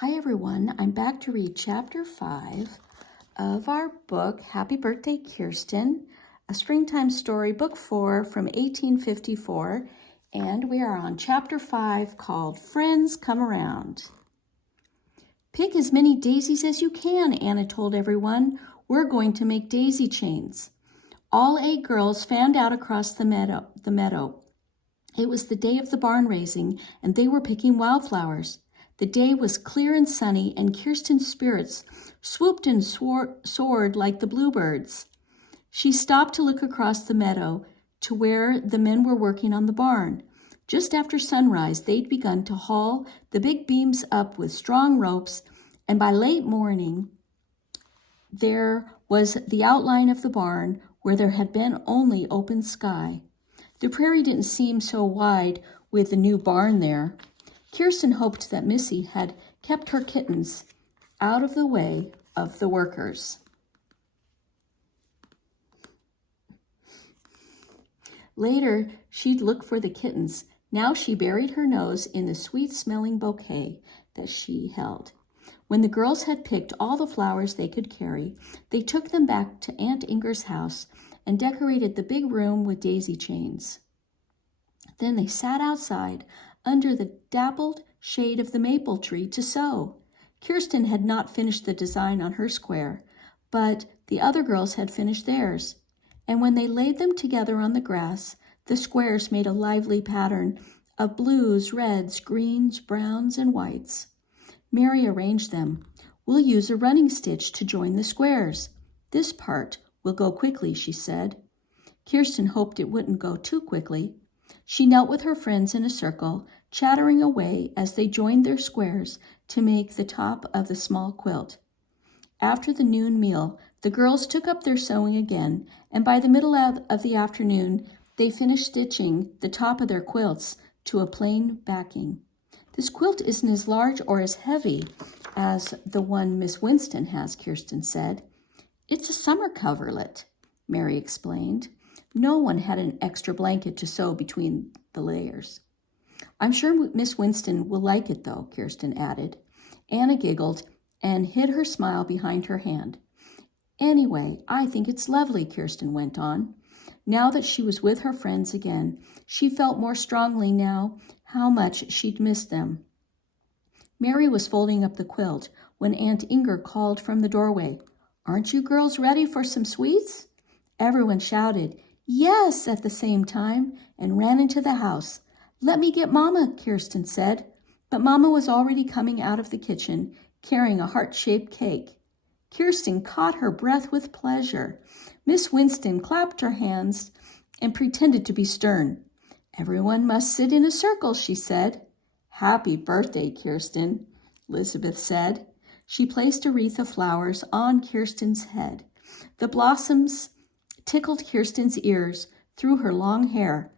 Hi everyone, I'm back to read chapter 5 of our book, Happy Birthday Kirsten, a springtime story, book 4 from 1854, and we are on chapter 5 called Friends Come Around. Pick as many daisies as you can, Anna told everyone. We're going to make daisy chains. All 8 girls fanned out across the meadow. It was the day of the barn raising, and they were picking wildflowers. The day was clear and sunny, and Kirsten's spirits swooped and soared like the bluebirds. She stopped to look across the meadow to where the men were working on the barn. Just after sunrise, they'd begun to haul the big beams up with strong ropes, and by late morning, there was the outline of the barn where there had been only open sky. The prairie didn't seem so wide with the new barn there. Kirsten hoped that Missy had kept her kittens out of the way of the workers. Later, she'd look for the kittens. Now she buried her nose in the sweet-smelling bouquet that she held. When the girls had picked all the flowers they could carry, they took them back to Aunt Inger's house and decorated the big room with daisy chains. Then they sat outside under the dappled shade of the maple tree to sew. Kirsten had not finished the design on her square, but the other girls had finished theirs. And when they laid them together on the grass, the squares made a lively pattern of blues, reds, greens, browns, and whites. Mary arranged them. We'll use a running stitch to join the squares. This part will go quickly, she said. Kirsten hoped it wouldn't go too quickly. She knelt with her friends in a circle, chattering away as they joined their squares to make the top of the small quilt. After the noon meal, the girls took up their sewing again, and by the middle of the afternoon, they finished stitching the top of their quilts to a plain backing. This quilt isn't as large or as heavy as the one Miss Winston has, Kirsten said. It's a summer coverlet, Mary explained. No one had an extra blanket to sew between the layers. I'm sure Miss Winston will like it, though, Kirsten added. Anna giggled and hid her smile behind her hand. Anyway, I think it's lovely, Kirsten went on. Now that she was with her friends again, she felt more strongly now how much she'd missed them. Mary was folding up the quilt when Aunt Inger called from the doorway. Aren't you girls ready for some sweets? Everyone shouted, yes, at the same time, and ran into the house. Let me get Mama, Kirsten said. But Mama was already coming out of the kitchen, carrying a heart-shaped cake. Kirsten caught her breath with pleasure. Miss Winston clapped her hands and pretended to be stern. Everyone must sit in a circle, she said. Happy birthday, Kirsten, Elizabeth said. She placed a wreath of flowers on Kirsten's head. The blossoms tickled Kirsten's ears through her long hair.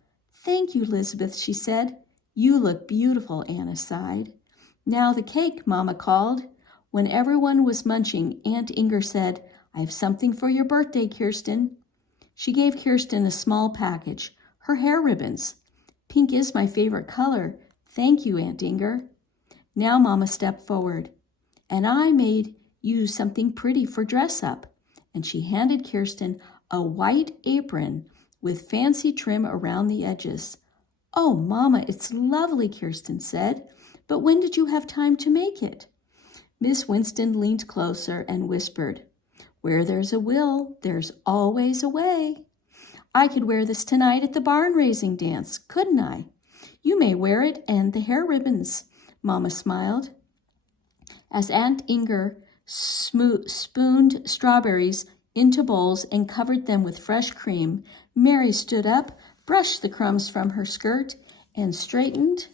Thank you, Elizabeth, she said. You look beautiful, Anna sighed. Now the cake, Mama called. When everyone was munching, Aunt Inger said, I have something for your birthday, Kirsten. She gave Kirsten a small package, her hair ribbons. Pink is my favorite color. Thank you, Aunt Inger. Now Mama stepped forward. And I made you something pretty for dress up. And she handed Kirsten a white apron with fancy trim around the edges. Oh, Mama, it's lovely, Kirsten said. But when did you have time to make it? Miss Winston leaned closer and whispered, Where there's a will, there's always a way. I could wear this tonight at the barn raising dance, couldn't I? You may wear it and the hair ribbons, Mama smiled. As Aunt Inger spooned strawberries into bowls and covered them with fresh cream, Mary stood up, brushed the crumbs from her skirt, and straightened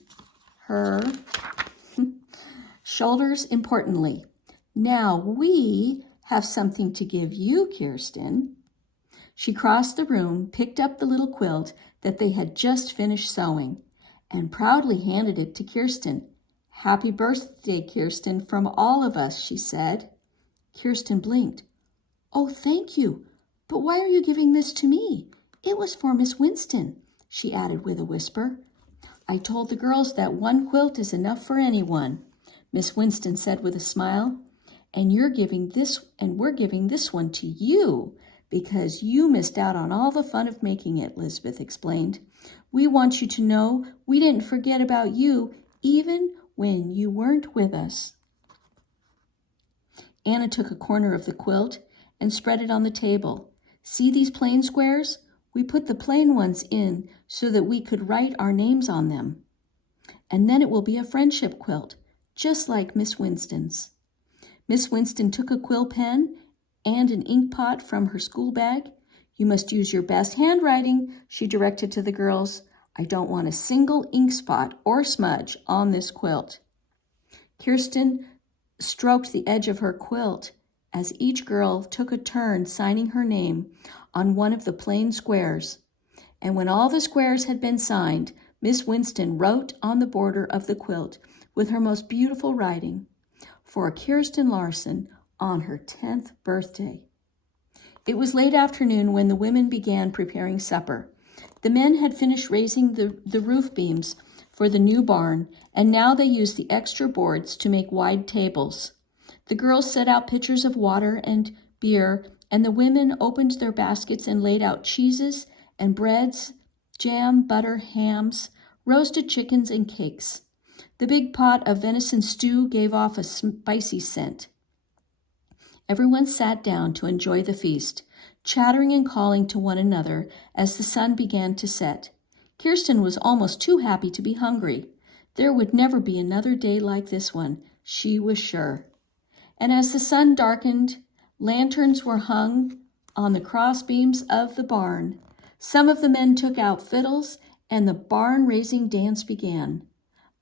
her shoulders importantly. Now we have something to give you, Kirsten. She crossed the room, picked up the little quilt that they had just finished sewing, and proudly handed it to Kirsten. Happy birthday, Kirsten, from all of us, she said. Kirsten blinked. Oh, thank you. But why are you giving this to me? It was for Miss Winston, she added with a whisper. I told the girls that one quilt is enough for anyone. Miss Winston said with a smile. And we're giving this one to you because you missed out on all the fun of making it, Elizabeth explained. We want you to know we didn't forget about you even when you weren't with us. Anna took a corner of the quilt and spread it on the table. See these plain squares? We put the plain ones in so that we could write our names on them. And then it will be a friendship quilt, just like Miss Winston's. Miss Winston took a quill pen and an ink pot from her school bag. You must use your best handwriting, she directed to the girls. I don't want a single ink spot or smudge on this quilt. Kirsten stroked the edge of her quilt as each girl took a turn signing her name on one of the plain squares. And when all the squares had been signed, Miss Winston wrote on the border of the quilt with her most beautiful writing, for Kirsten Larson on her 10th birthday. It was late afternoon when the women began preparing supper. The men had finished raising the roof beams for the new barn, and now they used the extra boards to make wide tables. The girls set out pitchers of water and beer, and the women opened their baskets and laid out cheeses and breads, jam, butter, hams, roasted chickens, and cakes. The big pot of venison stew gave off a spicy scent. Everyone sat down to enjoy the feast, chattering and calling to one another as the sun began to set. Kirsten was almost too happy to be hungry. There would never be another day like this one, she was sure. And as the sun darkened, lanterns were hung on the cross beams of the barn. Some of the men took out fiddles, and the barn-raising dance began.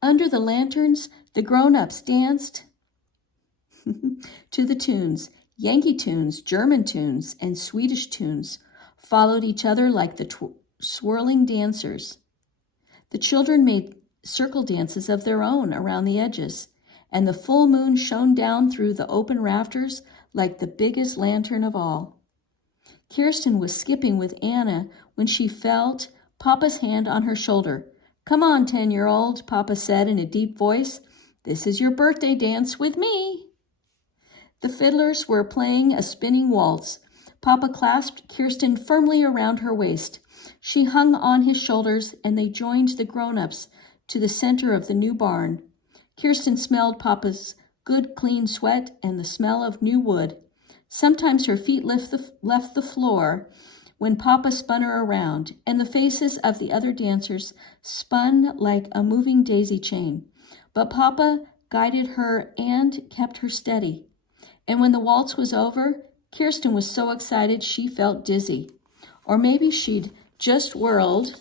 Under the lanterns, the grown-ups danced to the tunes. Yankee tunes, German tunes, and Swedish tunes followed each other like the swirling dancers. The children made circle dances of their own around the edges, and the full moon shone down through the open rafters like the biggest lantern of all. Kirsten was skipping with Anna when she felt Papa's hand on her shoulder. Come on, 10-year-old, Papa said in a deep voice. This is your birthday dance with me. The fiddlers were playing a spinning waltz. Papa clasped Kirsten firmly around her waist. She hung on his shoulders, and they joined the grown-ups to the center of the new barn. Kirsten smelled Papa's good, clean sweat and the smell of new wood. Sometimes her feet left the floor when Papa spun her around, and the faces of the other dancers spun like a moving daisy chain. But Papa guided her and kept her steady. And when the waltz was over, Kirsten was so excited she felt dizzy. Or maybe she'd just whirled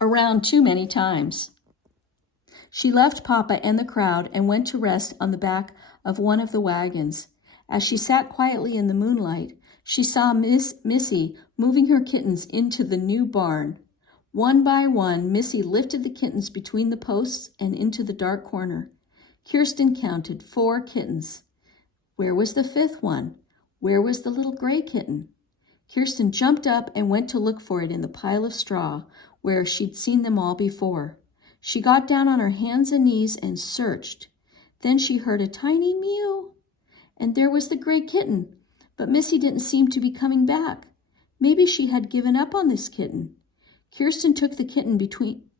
around too many times. She left Papa and the crowd and went to rest on the back of one of the wagons. As she sat quietly in the moonlight, she saw Missy moving her kittens into the new barn. One by one, Missy lifted the kittens between the posts and into the dark corner. Kirsten counted 4 kittens. Where was the 5th one? Where was the little gray kitten? Kirsten jumped up and went to look for it in the pile of straw where she'd seen them all before. She got down on her hands and knees and searched. Then she heard a tiny mew, and there was the gray kitten. But Missy didn't seem to be coming back. Maybe she had given up on this kitten. Kirsten took the kitten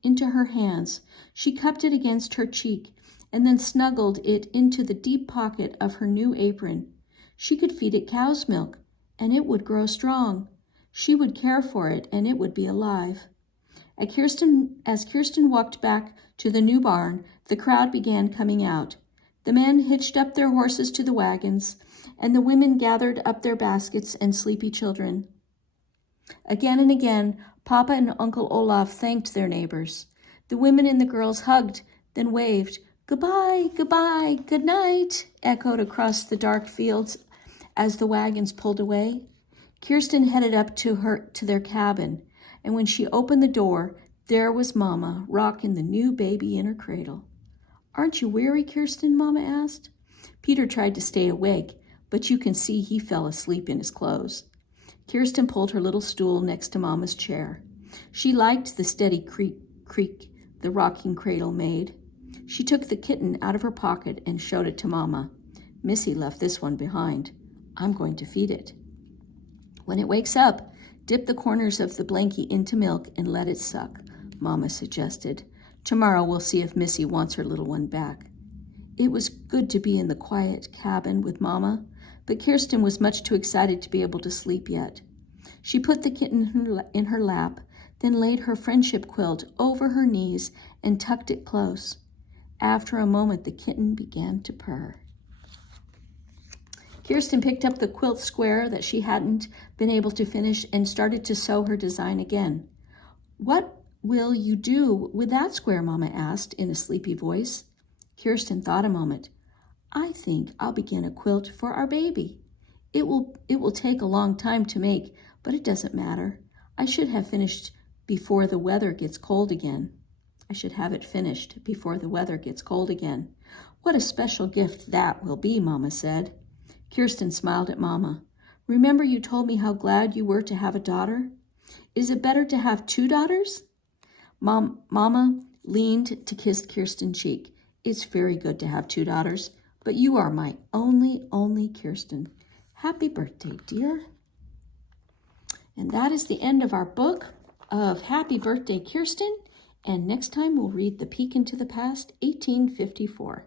into her hands. She cupped it against her cheek and then snuggled it into the deep pocket of her new apron. She could feed it cow's milk, and it would grow strong. She would care for it, and it would be alive. As Kirsten walked back to the new barn, the crowd began coming out. The men hitched up their horses to the wagons, and the women gathered up their baskets and sleepy children. Again and again, Papa and Uncle Olaf thanked their neighbors. The women and the girls hugged, then waved. Goodbye, goodbye, good night, echoed across the dark fields as the wagons pulled away. Kirsten headed up to their cabin, and when she opened the door, there was Mama rocking the new baby in her cradle. Aren't you weary, Kirsten? Mama asked. Peter tried to stay awake, but you can see he fell asleep in his clothes. Kirsten pulled her little stool next to Mama's chair. She liked the steady creak the rocking cradle made. She took the kitten out of her pocket and showed it to Mama. Missy left this one behind. I'm going to feed it. When it wakes up, dip the corners of the blankie into milk and let it suck, Mama suggested. Tomorrow we'll see if Missy wants her little one back. It was good to be in the quiet cabin with Mama, but Kirsten was much too excited to be able to sleep yet. She put the kitten in her lap, then laid her friendship quilt over her knees and tucked it close. After a moment, the kitten began to purr. Kirsten picked up the quilt square that she hadn't been able to finish and started to sew her design again. What will you do with that square? Mama asked in a sleepy voice. Kirsten thought a moment. I think I'll begin a quilt for our baby. It will take a long time to make, but it doesn't matter. I should have finished before the weather gets cold again. I should have it finished before the weather gets cold again. What a special gift that will be, Mama said. Kirsten smiled at Mama. Remember you told me how glad you were to have a daughter? Is it better to have 2 daughters? Mama leaned to kiss Kirsten's cheek. It's very good to have 2 daughters, but you are my only Kirsten. Happy birthday, dear. And that is the end of our book of Happy Birthday, Kirsten. And next time we'll read The Peek into the Past, 1854.